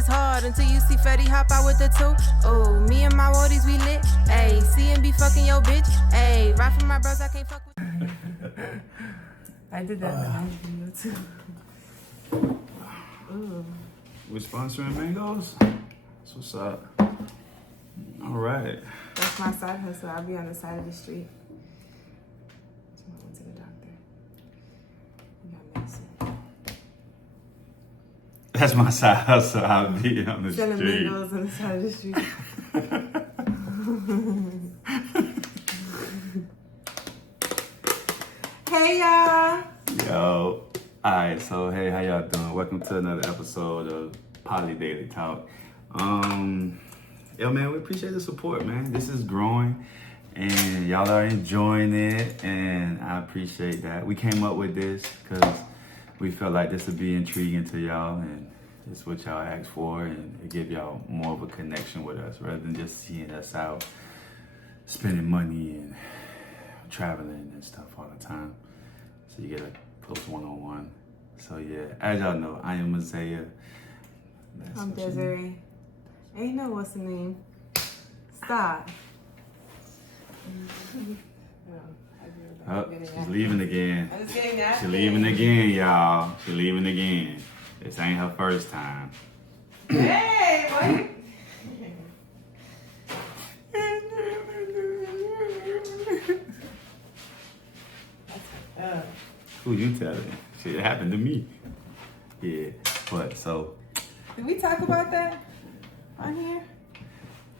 is hard until you see Fetty hop out with the two. Oh, me and my woodies, we lit. Ayy, see and be fucking your bitch. Ayy, right from my bros, I can't fuck with. I did that in the last video too. Ooh. We're sponsoring mangoes? That's what's up. All right. That's my side hustle. I'll be on the side of the street. So I went to the doctor. We got medicine. That's my side hustle. I'll be on the Selling street. mangoes on the side of the street. Hey, y'all. Yo. All right, so hey, how y'all doing? Welcome to another episode of Poly Daily Talk. Yo, man, we appreciate the support, man. This is growing, and y'all are enjoying it, and I appreciate that. We came up with this because we felt like this would be intriguing to y'all, and it's what y'all asked for, and it give y'all more of a connection with us rather than just seeing us out spending money and traveling and stuff all the time. So you get a close one-on-one. So yeah, as y'all know, I am Mazayah. I'm Desiree. Ain't no what's the name. Stop. Oh, she's leaving again. I was getting that. She's leaving again, y'all. She's leaving again. This ain't her first time. Hey, what? Who you telling? Shit happened to me. Yeah, but so. Did we talk about that on here?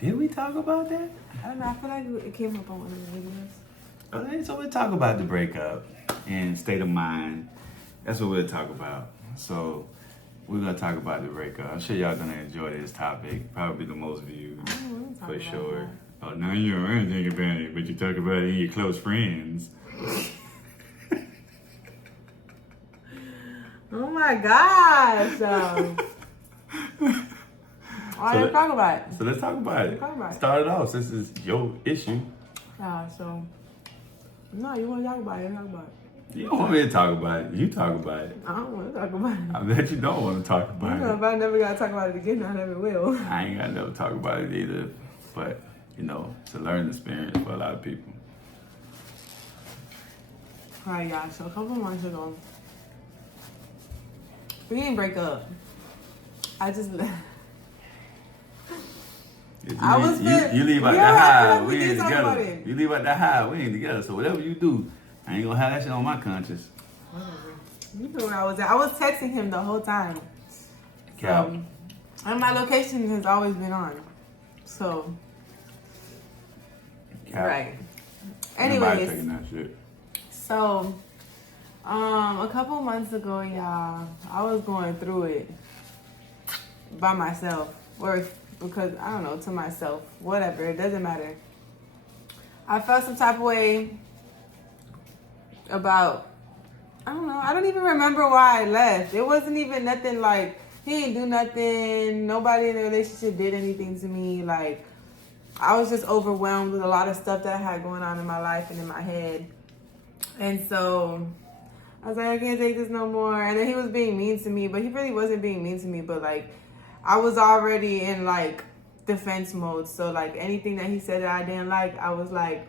Did we talk about that? I don't know. I feel like it came up on one of the videos. Okay, so we'll talk about the breakup and state of mind. That's what we'll talk about. So we're gonna talk about the breakup. I'm sure y'all gonna enjoy this topic. Probably the most viewed for sure. Oh, now you don't think about it, but you talk about it in your close friends. Oh my gosh. Let's talk about it. So let's talk about it. Talk about it. Start it off since it's your issue. So, no, you want to talk about it, talk about it. You don't want me to talk about it. You talk about it. I don't want to talk about it. I bet you don't want to talk about You know, it. if I never got to talk about it again, I never will. I ain't got to never talk about it either. But, you know, it's a learning experience for a lot of people. All right, y'all. So a couple months ago, we didn't break up. I just left. You leave out the high, we ain't together. You leave out the high, we ain't together. So whatever you do, I ain't gonna have that shit on my conscience. Whatever. You know where I was at. I was texting him the whole time. Cap. And my location has always been on. So. Cap. Right. Nobody Anyways. taking that shit. So, a couple months ago, y'all, I was going through it by myself. Or because, I don't know, to myself. Whatever, it doesn't matter. I felt some type of way about, I don't know, I don't even remember why I left. It wasn't even nothing like, he didn't do nothing. Nobody in the relationship did anything to me. Like, I was just overwhelmed with a lot of stuff that I had going on in my life and in my head. And so I was like, I can't take this no more. And then he was being mean to me, but he really wasn't being mean to me. But like, I was already in like defense mode. So like anything that he said that I didn't like, I was like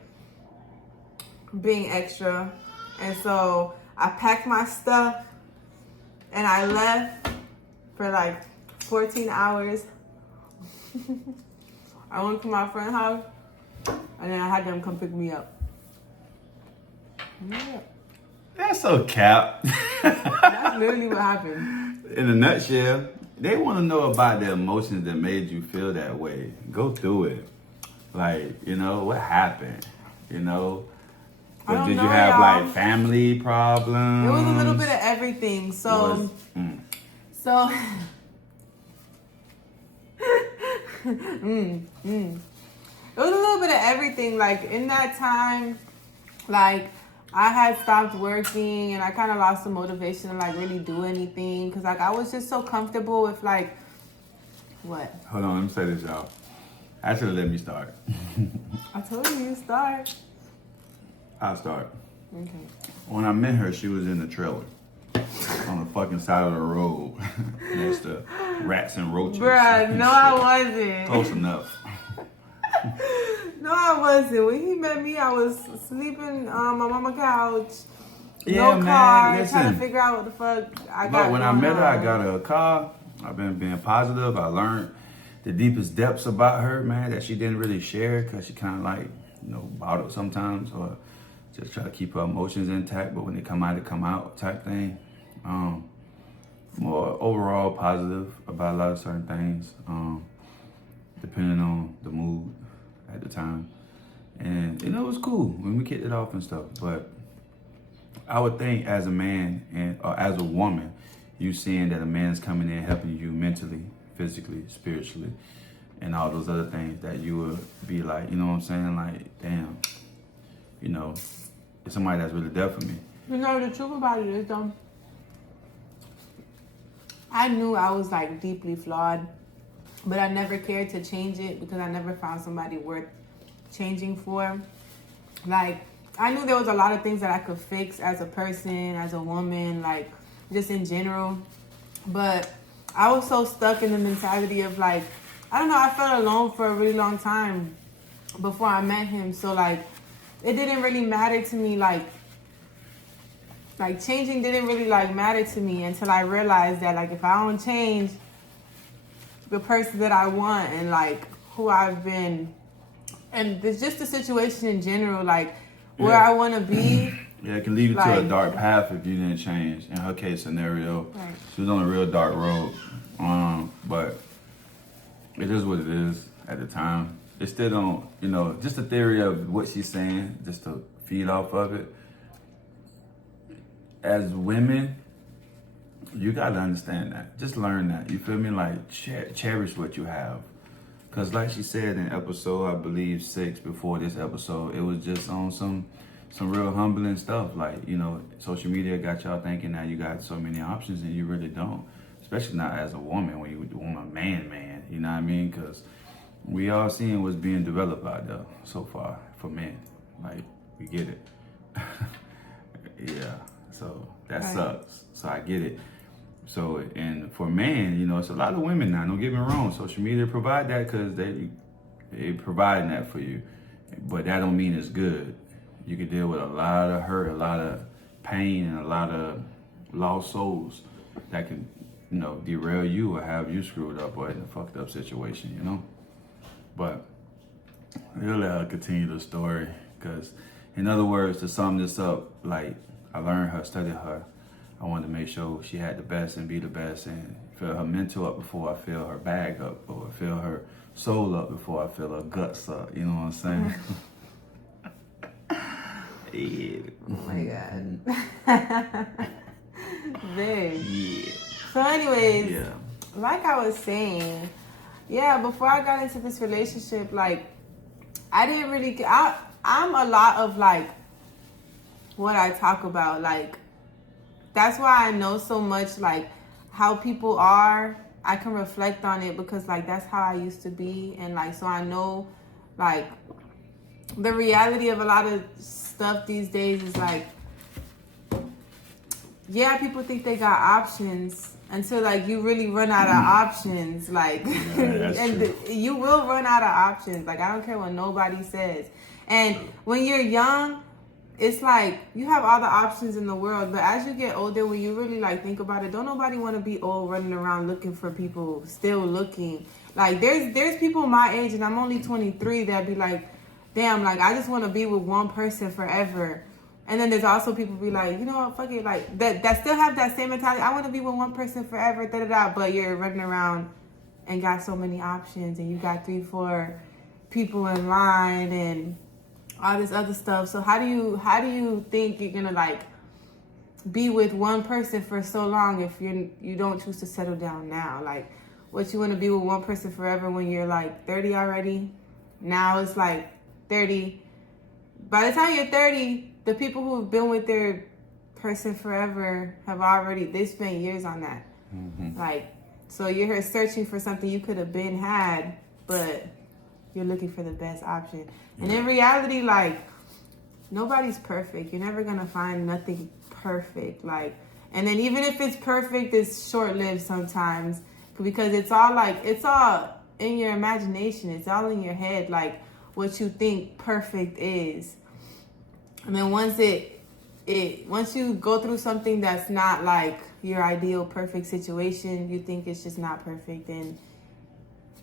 being extra. And so I packed my stuff and I left for like 14 hours. I went to my friend's house and then I had them come pick me up. Yeah. That's so cap. That's literally what happened. In a nutshell, they want to know about the emotions that made you feel that way. Go through it. Like, you know, what happened? You know? But did you have like family problems? It was a little bit of everything. So, it was a little bit of everything. Like in that time, like I had stopped working and I kind of lost the motivation to like really do anything because like I was just so comfortable with like what? Hold on, let me say this, y'all. Actually, let me start. I told you to start. I'll start. Okay. When I met her, she was in the trailer on the fucking side of the road next to rats and roaches. Bruh, no, I wasn't. Close enough. No, I wasn't. When he met me, I was sleeping on my mama's couch. Yeah, no car, man, trying to figure out what the fuck I got. But when I met her, I got her a car. I've been being positive. I learned the deepest depths about her, man, that she didn't really share because she kind of like, bottled sometimes or just try to keep her emotions intact. But when they come out type thing. More overall positive about a lot of certain things, depending on the mood at the time. And, it was cool when we kicked it off and stuff. But I would think as a man or as a woman, you seeing that a man's coming in helping you mentally, physically, spiritually, and all those other things that you would be like, you know what I'm saying? Like, damn, it's somebody that's really there for me. The truth about it is, though, I knew I was like deeply flawed, but I never cared to change it because I never found somebody worth changing for. Like, I knew there was a lot of things that I could fix as a person, as a woman, like just in general. But I was so stuck in the mentality of like, I don't know, I felt alone for a really long time before I met him. So like, it didn't really matter to me, like changing didn't really like matter to me until I realized that like if I don't change the person that I want and like who I've been, and it's just the situation in general, like where I want to be. Yeah, it can lead you to a dark path if you didn't change. In her case scenario, she was on a real dark road. But it is what it is at the time. It still don't, just the theory of what she's saying, just to feed off of it. As women, you gotta understand that. Just learn that. You feel me? Like, cherish what you have. Because like she said in episode, I believe 6 before this episode, it was just on some real humbling stuff. Like, social media got y'all thinking that you got so many options and you really don't. Especially not as a woman, when you want a man, you know what I mean? Because we all seeing what's being developed out there so far for men. Like, we get it. Yeah, so that sucks. So I get it. So, and for men, it's a lot of women now, don't get me wrong. Social media provide that because they providing that for you. But that don't mean it's good. You can deal with a lot of hurt, a lot of pain, and a lot of lost souls that can, derail you or have you screwed up or in a fucked up situation, But we'll let her continue the story because, in other words, to sum this up, like, I learned her, studied her. I wanted to make sure she had the best and be the best and fill her mental up before I fill her bag up or fill her soul up before I fill her guts up. You know what I'm saying? Yeah. Oh my God. Babe. Yeah. So anyways, like I was saying, before I got into this relationship, like, I didn't really, I'm a lot of like, what I talk about, like, that's why I know so much, like, how people are. I can reflect on it because, like, that's how I used to be. And, like, so I know, like, the reality of a lot of stuff these days is, like, people think they got options until, like, you really run out of options. Like, and you will run out of options. Like, I don't care what nobody says. And when you're young, it's like you have all the options in the world, but as you get older, when you really like think about it, don't nobody want to be old running around looking for people, still looking. Like there's people my age, and I'm only 23, that be like, damn, like I just want to be with one person forever. And then there's also people be like, you know what, fuck it, like that still have that same mentality. I want to be with one person forever, but you're running around and got so many options, and you got 3-4 people in line and all this other stuff. So how do you think you're gonna like be with one person for so long if you don't choose to settle down now? Like, what, you want to be with one person forever when you're like 30 already? Now it's like 30. By the time you're 30, the people who've been with their person forever they spent years on that. Mm-hmm. Like, so you're here searching for something you could have been had, but you're looking for the best option. And in reality, like, nobody's perfect. You're never gonna find nothing perfect. Like, and then even if it's perfect, it's short-lived sometimes. because it's all in your imagination. It's all in your head, like what you think perfect is. And then once you go through something that's not like your ideal perfect situation, you think it's just not perfect, and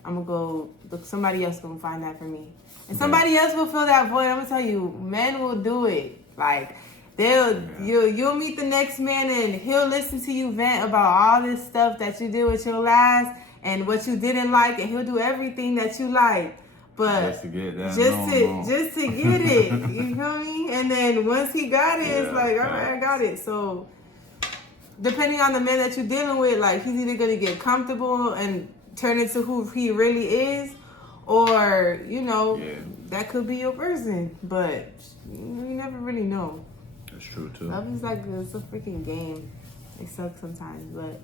I'm gonna go look, somebody else gonna find that for me. And somebody else will fill that void. I'm gonna tell you, men will do it. Like you'll meet the next man and he'll listen to you vent about all this stuff that you did with your last and what you didn't like, and he'll do everything that you like. But just to get that, just to get it, you feel me? And then once he got it, it's like, all right, I got it. So depending on the man that you're dealing with, like he's either gonna get comfortable and turn into who he really is, or that could be your person. But you never really know. That's true too. Love is like it's a freaking game. It sucks sometimes, but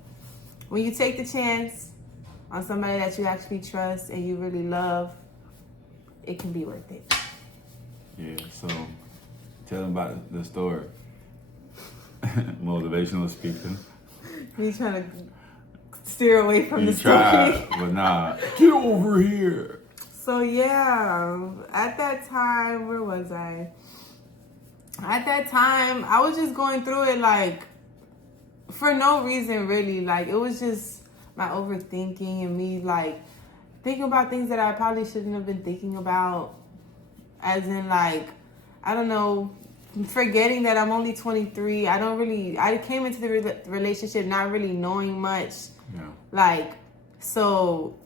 when you take the chance on somebody that you actually trust and you really love, it can be worth it. Yeah, so tell them about the story. Motivational speaker. You trying to steer away from the tried, story. but nah, get over here. So yeah, at that time, where was I? At that time, I was just going through it like for no reason really. Like it was just my overthinking and me like thinking about things that I probably shouldn't have been thinking about. As in like, I don't know, forgetting that I'm only 23. I came into the relationship not really knowing much. Yeah. Like, so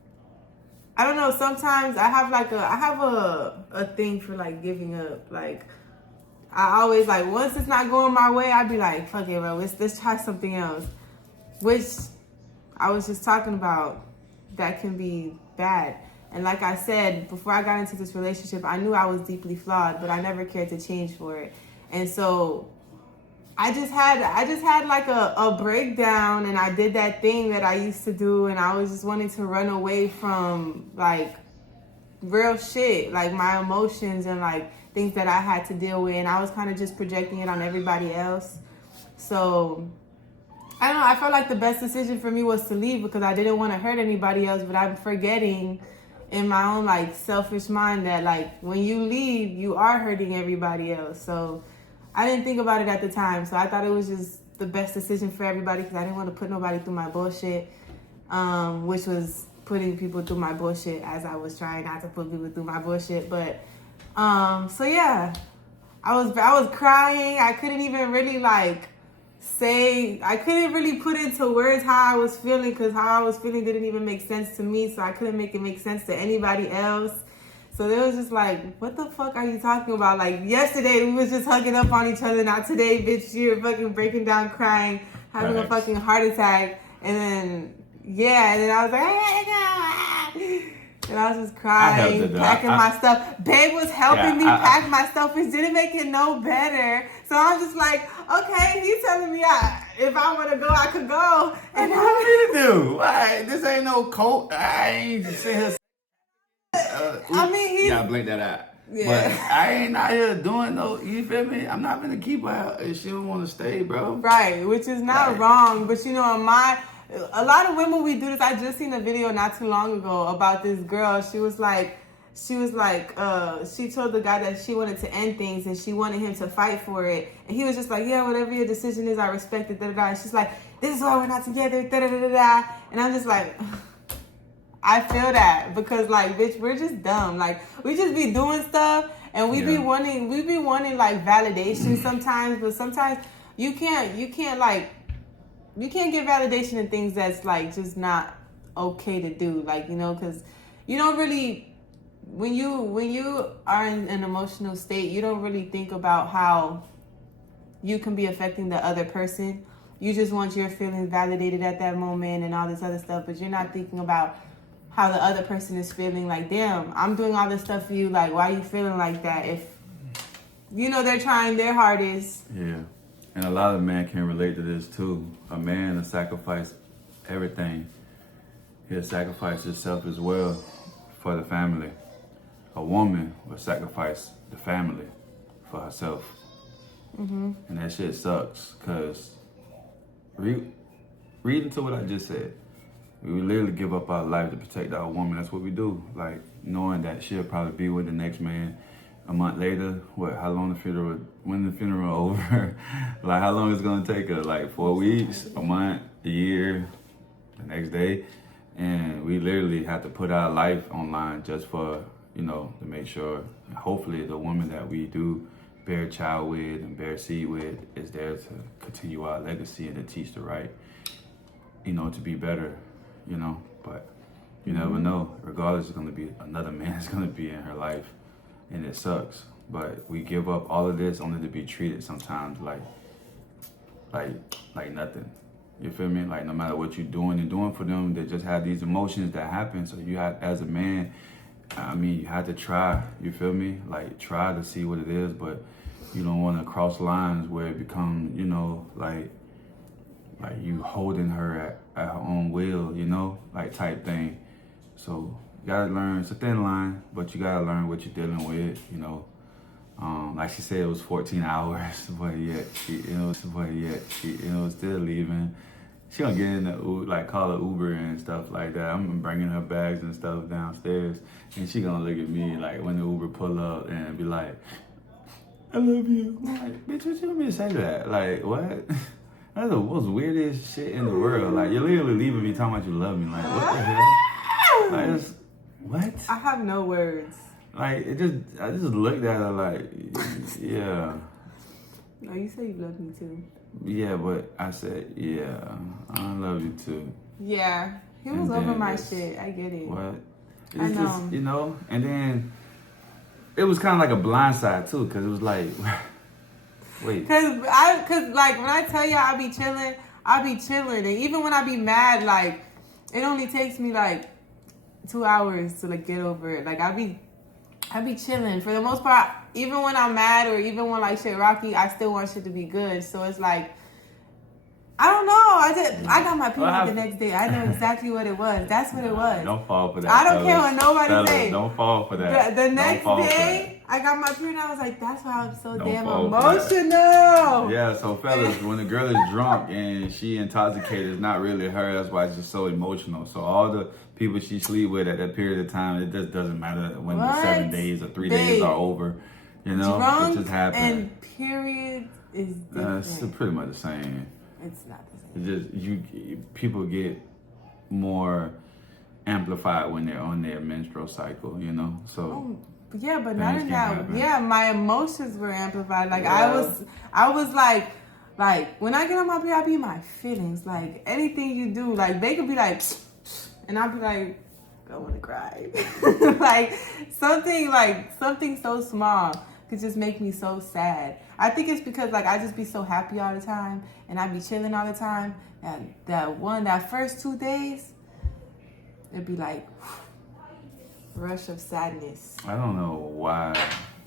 I don't know, sometimes I have a thing for like giving up. Like I always like, once it's not going my way, I'd be like, fuck it, bro, let's try something else. Which I was just talking about, that can be bad. And like I said, before I got into this relationship, I knew I was deeply flawed, but I never cared to change for it. And so I just had like a breakdown, and I did that thing that I used to do, and I was just wanting to run away from like real shit, like my emotions and like things that I had to deal with, and I was kind of just projecting it on everybody else. So I don't know, I felt like the best decision for me was to leave because I didn't want to hurt anybody else, but I'm forgetting in my own like selfish mind that like when you leave, you are hurting everybody else. So I didn't think about it at the time, so I thought it was just the best decision for everybody because I didn't want to put nobody through my bullshit, which was putting people through my bullshit as I was trying not to put people through my bullshit. But so yeah, I was crying. I couldn't even really I couldn't really put into words how I was feeling because how I was feeling didn't even make sense to me, so I couldn't make it make sense to anybody else. So they was just like, what the fuck are you talking about? Like, yesterday we was just hugging up on each other. Not today, bitch. You're fucking breaking down, crying, having a fucking heart attack. And then, and then I was like, and I was just crying, packing my stuff. Babe was helping me pack my stuff, which didn't make it no better. So I was just like, okay, he's telling me if I want to go, I could go. And what want me to do? Why? This ain't no coat. I ain't seen her. I mean, you gotta blink that out. Yeah. But I ain't out here doing no, you feel me? I'm not gonna keep her if she don't want to stay, bro. Right, which is not wrong. But you know, a lot of women, we do this. I just seen a video not too long ago about this girl. She was like, she told the guy that she wanted to end things and she wanted him to fight for it. And he was just like, yeah, whatever your decision is, I respect it, da-da-da. And she's like, this is why we're not together, da-da-da-da-da. And I'm just like, I feel that because like, bitch, we're just dumb. Like, we just be doing stuff and we be wanting like validation sometimes, but sometimes you can't get validation in things that's like just not okay to do. Like, you know, because you don't really, when you are in an emotional state, you don't really think about how you can be affecting the other person. You just want your feelings validated at that moment and all this other stuff, but you're not thinking about how the other person is feeling. Like, damn, I'm doing all this stuff for you. Like, why are you feeling like that? If, you know, they're trying their hardest. Yeah. And a lot of men can relate to this too. A man will sacrifice everything. He'll sacrifice himself as well for the family. A woman will sacrifice the family for herself. Mm-hmm. And that shit sucks because read into what I just said. We literally give up our life to protect our woman. That's what we do. Like, knowing that she'll probably be with the next man a month later. How long when the funeral over? Like, how long it's gonna take her? Like 4 weeks, a month, a year, the next day. And we literally have to put our life online just for, to make sure, hopefully the woman that we do bear a child with and bear seed with is there to continue our legacy and to teach the right, to be better, but you never know. Regardless, it's gonna be another man is gonna be in her life, and it sucks. But we give up all of this only to be treated sometimes like nothing. You feel me? Like, no matter what you're doing for them, they just have these emotions that happen. So you have, as a man, you have to try. You feel me? Like, try to see what it is, but you don't want to cross lines where it becomes, like you holding her at her own will, like type thing. So you gotta learn. It's a thin line, but you gotta learn what you're dealing with, Like she said, it was 14 hours, but yet she still leaving. She gonna get in the call her Uber and stuff like that. I'm bringing her bags and stuff downstairs, and she gonna look at me like when the Uber pull up and be like, "I love you." I'm like, bitch, what you want me to say to that? Like, what? That's the most weirdest shit in the world. Like, you're literally leaving me talking about you love me. Like, what the hell? Like, what? I have no words. Like, I just looked at her like, yeah. No, you say you love me too. Yeah, but I said, yeah, I love you too. Yeah, he was over my shit. I get it. What? I know. Just, and then it was kind of like a blindside too, because it was like, wait. Cause like when I tell you I be chilling, and even when I be mad, like it only takes me like 2 hours to like get over it. Like I be chilling for the most part. Even when I'm mad or even when like shit rocky, I still want shit to be good. So it's like, I don't know. I got my period the next day. I know exactly what it was. That's what it was. Don't fall for that. I don't care what nobody say. Don't fall for that. The next day, I got my period. I was like, that's why I'm so damn emotional. Yeah. So fellas, when the girl is drunk and she intoxicated, it's not really her. That's why it's just so emotional. So all the people she sleep with at that period of time, it just doesn't matter when the 7 days or 3 days are over. Drunk it just happens. And period is different. It's pretty much the same. It's not the same. It's just people get more amplified when they're on their menstrual cycle, So yeah, but not in that. Happen. Yeah, my emotions were amplified. Like I was like when I get on my period, I be in my feelings. Like anything you do, like they could be like, and I'll be like, I want to cry. like something so small could just make me so sad. I think it's because like I just be so happy all the time and I be chilling all the time. And that first 2 days, it'd be like rush of sadness. I don't know why.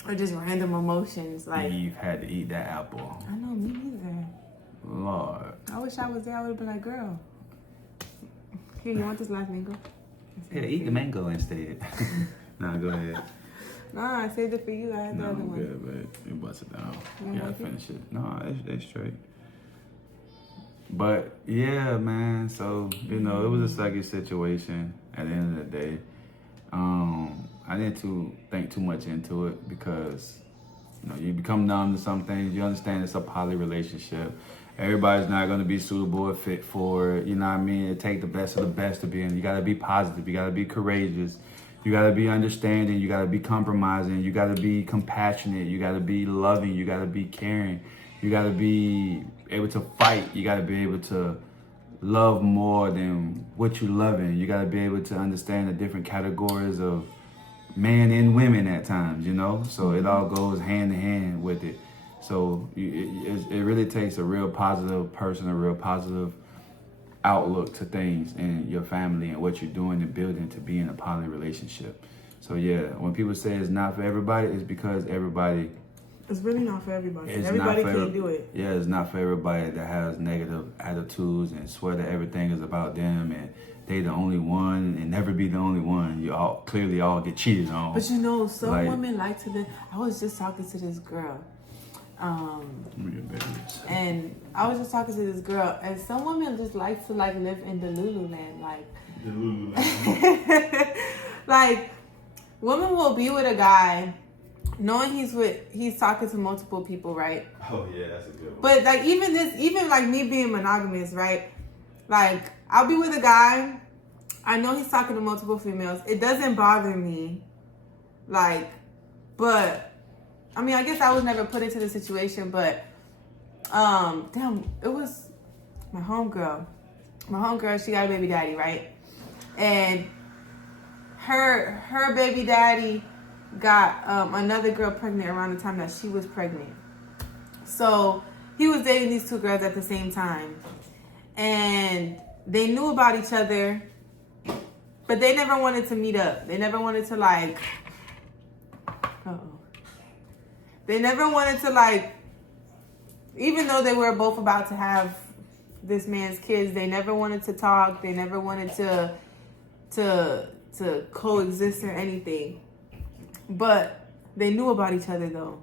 Or just random emotions. Like Eve had to eat that apple. I know, me neither. Lord. I wish I was there. I would have been like, girl, here, you want this last mango? Yeah, eat the mango instead. Nah, go ahead. Nah, I saved it for you. I had the other I'm one. good, but you bust it down. You You gotta like it? finish it. No, it's straight. But yeah, man. So it was a sucky situation. At the end of the day, I didn't think too much into it because you become numb to some things. You understand it's a poly relationship. Everybody's not going to be suitable or fit for it. You know what I mean? It takes the best of the best to be in. You got to be positive. You got to be courageous. You got to be understanding. You got to be compromising. You got to be compassionate. You got to be loving. You got to be caring. You got to be able to fight. You got to be able to love more than what you're loving. You got to be able to understand the different categories of man and women at times, So it all goes hand in hand with it. So it really takes a real positive person, a real positive outlook to things and your family and what you're doing and building to be in a poly relationship. So yeah, when people say it's not for everybody, it's because everybody... It's really not for everybody. Everybody can't do it. Yeah, it's not for everybody that has negative attitudes and swear that everything is about them and they the only one and never be the only one. You all get cheated on. But some women like to... I was just talking to this girl. Let me get babies. And I was just talking to this girl, and some women just like to like live in the Lululand, like. The Lululand. Like, women will be with a guy knowing he's talking to multiple people, right? Oh yeah, that's a good one. But like even like me being monogamous, right? Like, I'll be with a guy, I know he's talking to multiple females. It doesn't bother me. Like, but I mean, I guess I was never put into the situation, but damn, it was my homegirl. My homegirl, she got a baby daddy, right? And her baby daddy got another girl pregnant around the time that she was pregnant. So he was dating these two girls at the same time. And they knew about each other, but they never wanted to meet up. They never wanted to like, they never wanted to like, even though they were both about to have this man's kids, they never wanted to talk. They never wanted to coexist or anything. But they knew about each other though.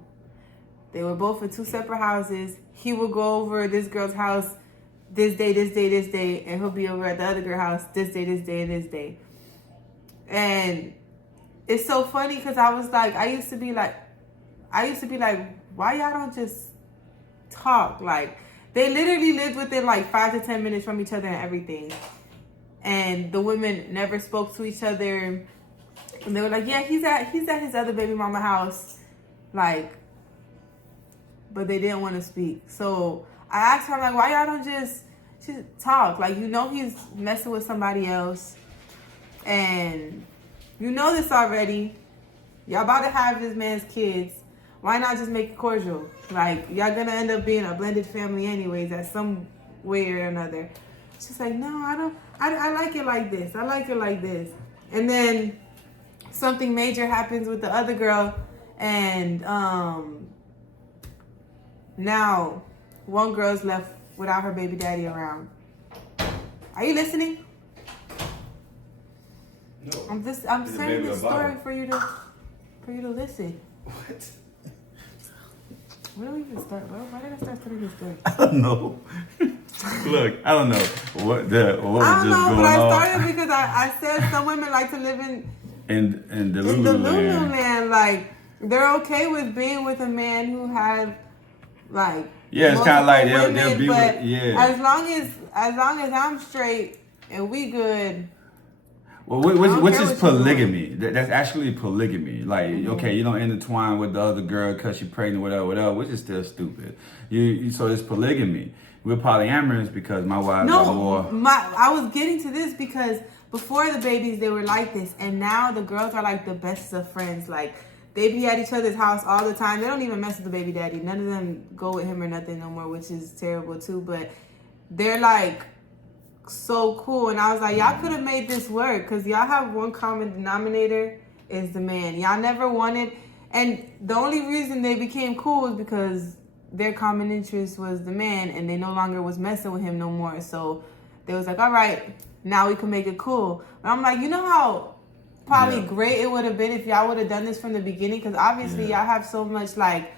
They were both in two separate houses. He would go over this girl's house this day, and he'll be over at the other girl's house this day, and this day. And it's so funny because I used to be like, why y'all don't just talk? Like, they literally lived within like 5 to 10 minutes from each other and everything. And the women never spoke to each other. And they were like, yeah, he's at his other baby mama house. Like, but they didn't want to speak. So I asked her, I'm like, why y'all don't just talk? Like, you know he's messing with somebody else. And you know this already. Y'all about to have this man's kids. Why not just make it cordial? Like, y'all gonna end up being a blended family anyways at some way or another. She's like, no, I don't. I like it like this. I like it like this. And then something major happens with the other girl, and now one girl's left without her baby daddy around. Are you listening? No. I'm saying this story for you to listen. What? Where do we even start? Why did I start telling this story? I don't know. Look, I don't know what was just going on. I don't know, but I started because I said some women like to live in the Lululand. Lululand. Like, they're okay with being with a man who had like, yeah, it's kind of like they'll be but with, yeah. As long as I'm straight and we good. Well, which is polygamy. That's actually polygamy. Like, okay, you don't intertwine with the other girl because she's pregnant, whatever, which is still stupid. So it's polygamy. We're polyamorous because my wives are more. I was getting to this because before the babies, they were like this. And now the girls are like the best of friends. Like, they be at each other's house all the time. They don't even mess with the baby daddy. None of them go with him or nothing no more, which is terrible too. But they're like so cool. And I was like, y'all could have made this work because y'all have one common denominator is the man. Y'all never wanted. And the only reason they became cool is because their common interest was the man, and they no longer was messing with him no more. So they was like, all right, now we can make it cool. But I'm like, you know how probably great it would have been if y'all would have done this from the beginning, because obviously y'all have so much like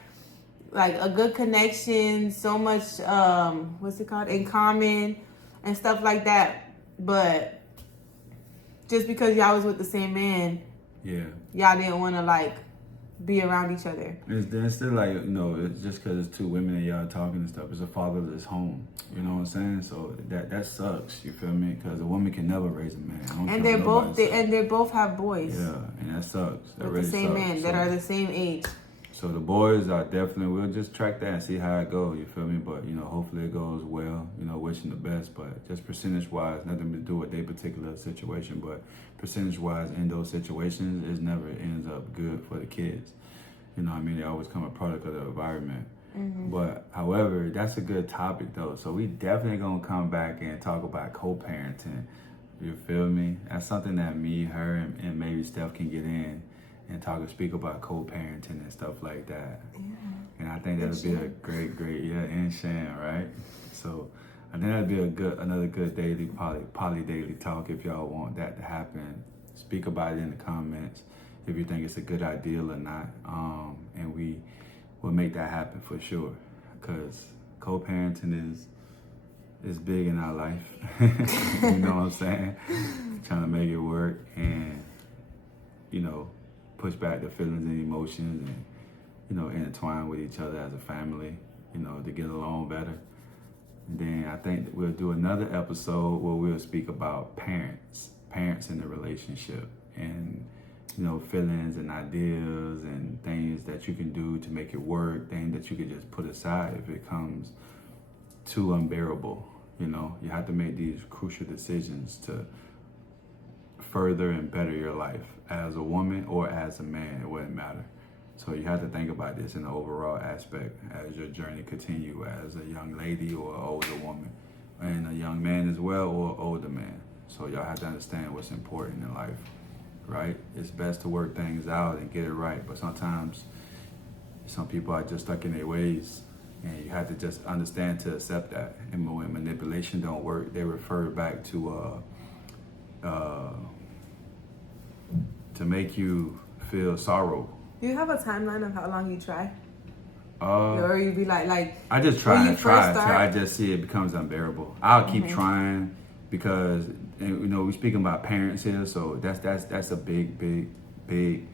a good connection, so much in common and stuff like that. But just because y'all was with the same man, y'all didn't want to like be around each other. It's still like, it's just because it's two women and y'all talking and stuff. It's a fatherless home. You know what I'm saying? So that sucks. You feel me? Because a woman can never raise a man. And they both have boys. Yeah, and that sucks. That with really the same sucks. man that are the same age. So the boys are definitely, we'll just track that and see how it goes, you feel me? But, hopefully it goes well, wishing the best. But just percentage-wise, nothing to do with their particular situation, but percentage-wise in those situations, it never ends up good for the kids. You know what I mean? They always come a product of the environment. Mm-hmm. But, however, that's a good topic, though. So we definitely going to come back and talk about co-parenting. You feel me? That's something that me, her, and maybe Steph can get in and speak about co-parenting and stuff like that. Yeah. And I think that'll be a great, and Shan, right? So I think that'd be another good daily, poly daily talk if y'all want that to happen. Speak about it in the comments if you think it's a good idea or not. And we will make that happen for sure. Because co-parenting is big in our life. You know what I'm saying? Trying to make it work and, push back the feelings and emotions and, intertwine with each other as a family, to get along better. And then I think that we'll do another episode where we'll speak about parents in the relationship and, feelings and ideas and things that you can do to make it work, things that you could just put aside if it comes too unbearable. You have to make these crucial decisions to further and better your life as a woman or as a man. It wouldn't matter. So you have to think about this in the overall aspect as your journey continue as a young lady or an older woman, and a young man as well or an older man. So y'all have to understand what's important in life, right? It's best to work things out and get it right, but sometimes some people are just stuck in their ways. And you have to just understand to accept that. And when manipulation don't work, they refer back to make you feel sorrow. Do you have a timeline of how long you try? Or you be like I just try and try till I just see it becomes unbearable. I'll keep trying because we're speaking about parents here, so that's a big. You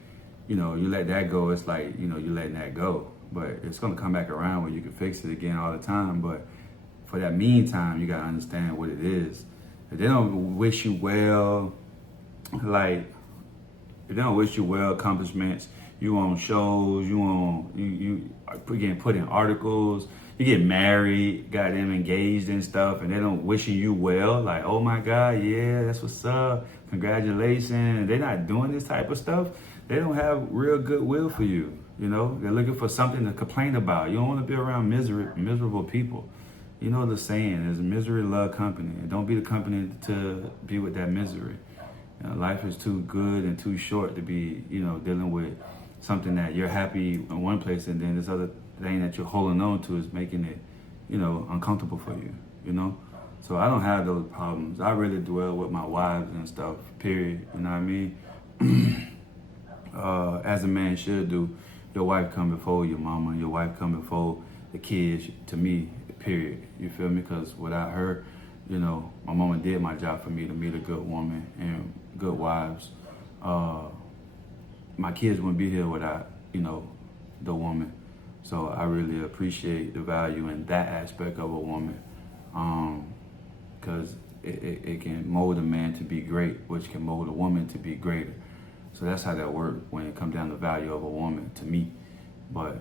let that go. It's like you're letting that go. But it's going to come back around where you can fix it again all the time. But for that meantime, you got to understand what it is. If they don't wish you well, accomplishments, you on shows, you getting put in articles, you get married, got them engaged and stuff, and they don't wishing you well, like, oh my God, yeah, that's what's up, congratulations. They're not doing this type of stuff. They don't have real goodwill for you. They're looking for something to complain about. You don't want to be around miserable people. You know the saying is misery love company. And don't be the company to be with that misery. Life is too good and too short to be, dealing with something that you're happy in one place and then this other thing that you're holding on to is making it, uncomfortable for you, So I don't have those problems. I really dwell with my wives and stuff, period. You know what I mean? As a man should do. Your wife come before your mama, your wife come before the kids, to me, period. You feel me? Because without her, my mama did my job for me to meet a good woman and good wives. My kids wouldn't be here without, the woman. So I really appreciate the value in that aspect of a woman. Because it can mold a man to be great, which can mold a woman to be greater. So that's how that works when it comes down to the value of a woman to me. But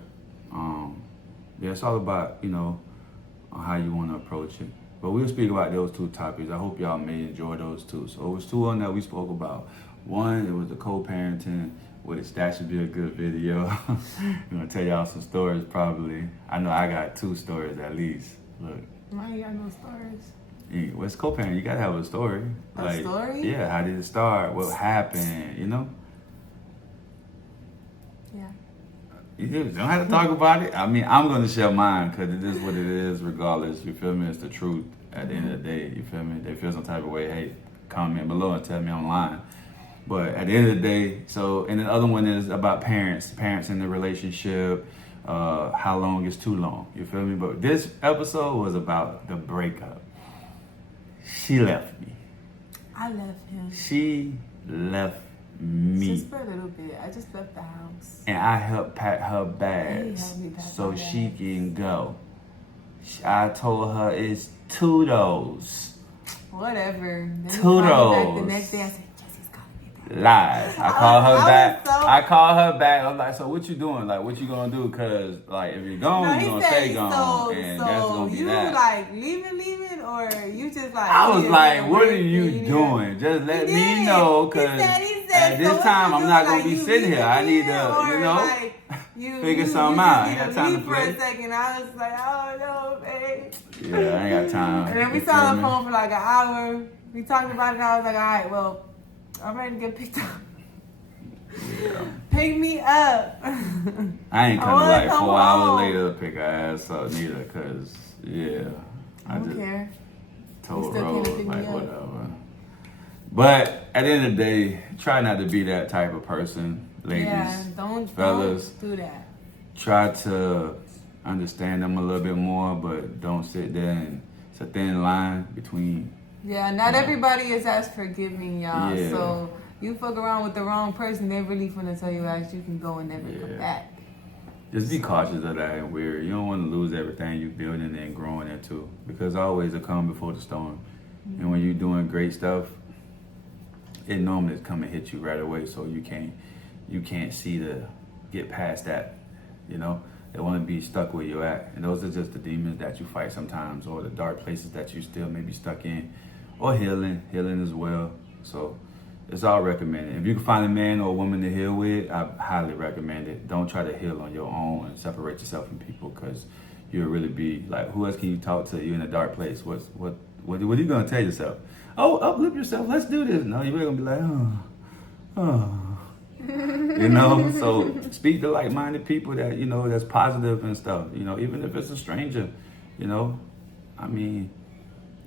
it's all about, how you want to approach it. But we'll speak about those two topics. I hope y'all may enjoy those two. So it was two on that we spoke about. One, it was the co-parenting, which that should be a good video. I'm going to tell y'all some stories probably. I know I got 2 stories at least. Look. Why you got no stories? Yeah, what's co-parenting? You got to have a story. A story? Yeah, how did it start? What happened, Yeah. You don't have to talk about it. I mean, I'm going to share mine because it is what it is regardless. You feel me? It's the truth at the end of the day. You feel me? They feel some type of way. Hey, comment below and tell me I'm lying. But at the end of the day, and the other one is about parents in the relationship, how long is too long. You feel me? But this episode was about the breakup. She left me. I left him. She left me. Just for a little bit. I just left the house. And I helped pack her bags so she can go. I told her it's $2. Whatever. Then $2. The next day I said, Jesse's calling me back. Lies. I called her back. I called her back. I was like, so what you doing? Like, what you gonna do? Cause like, if you're gone, you're gonna stay gone. And that's gonna be that. Like leaving, or you just like? I was like, what are you doing? Just let me know, cause at this time I'm not gonna be sitting here. I need to, figure something out. I ain't got time to play. For a second, I was like, oh no, babe. Yeah, I ain't got time. And then we sat on the phone for like an hour. We talked about it. And I was like, all right, well, I'm ready to get picked up. Yeah. Pick me up. I ain't coming like 4 hours later to pick her ass up neither, cause I don't care. Told Rose like whatever. But at the end of the day, try not to be that type of person, ladies. Yeah, don't fellas. do that. try to understand them a little bit more, but don't sit there and it's a thin line between. Yeah, not everybody is as forgiving, y'all. Yeah. So you fuck around with the wrong person, they're really finna tell you that you can go and never come back. Just be cautious of that and weird. You don't want to lose everything you're building and growing into, because always a calm before the storm. Mm-hmm. And when you're doing great stuff, it normally come and hit you right away. So you can't see to get past that. You know, they want to be stuck where you're at, and those are just the demons that you fight sometimes, or the dark places that you still may be stuck in, or healing as well. So it's all recommended. If you can find a man or a woman to heal with, I highly recommend it. Don't try to heal on your own and separate yourself from people, because you'll really be like, who else can you talk to? You're in a dark place. What are you gonna tell yourself? Oh, uplift yourself. Let's do this. No, you're really gonna be like, oh. You know, so speak to like-minded people that, you know, that's positive and stuff, you know, even if it's a stranger, you know. I mean,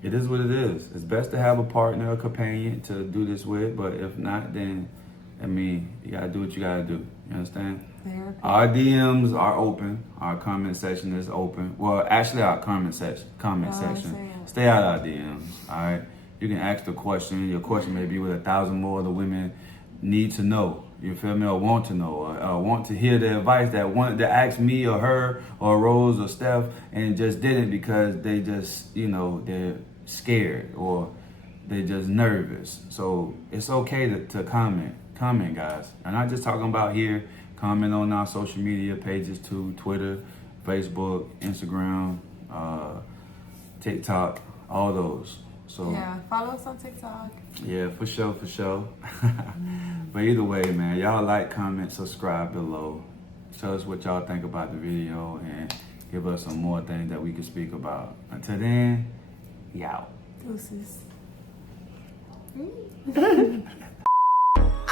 it is what it is. It's best to have a partner, a companion to do this with, but if not, then, I mean, you gotta do what you gotta do. You understand? Therapy. Our DMs are open. Our comment section is open. Well, actually, our comment section. Stay out of our DMs, all right? You can ask the question. Your question may be what 1,000 more of the women need to know. You feel me? Or want to know, or want to hear the advice that wanted to ask me or her or Rose or Steph and just didn't because they just, you know, they're scared or they're just nervous. So it's okay to comment, guys. I'm not just talking about here. Comment on our social media pages too: Twitter, Facebook, Instagram, TikTok, all those. So yeah, follow us on TikTok. Yeah, for sure. But either way, man, y'all like, comment, subscribe below. Tell us what y'all think about the video and give us some more things that we can speak about. Until then, we out. Deuces. I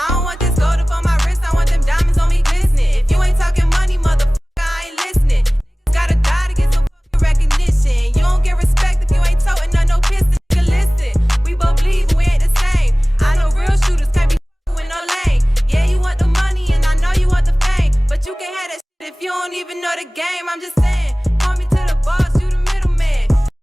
don't want this gold up on my wrist, I want them diamonds on me glistening. If you ain't talking money,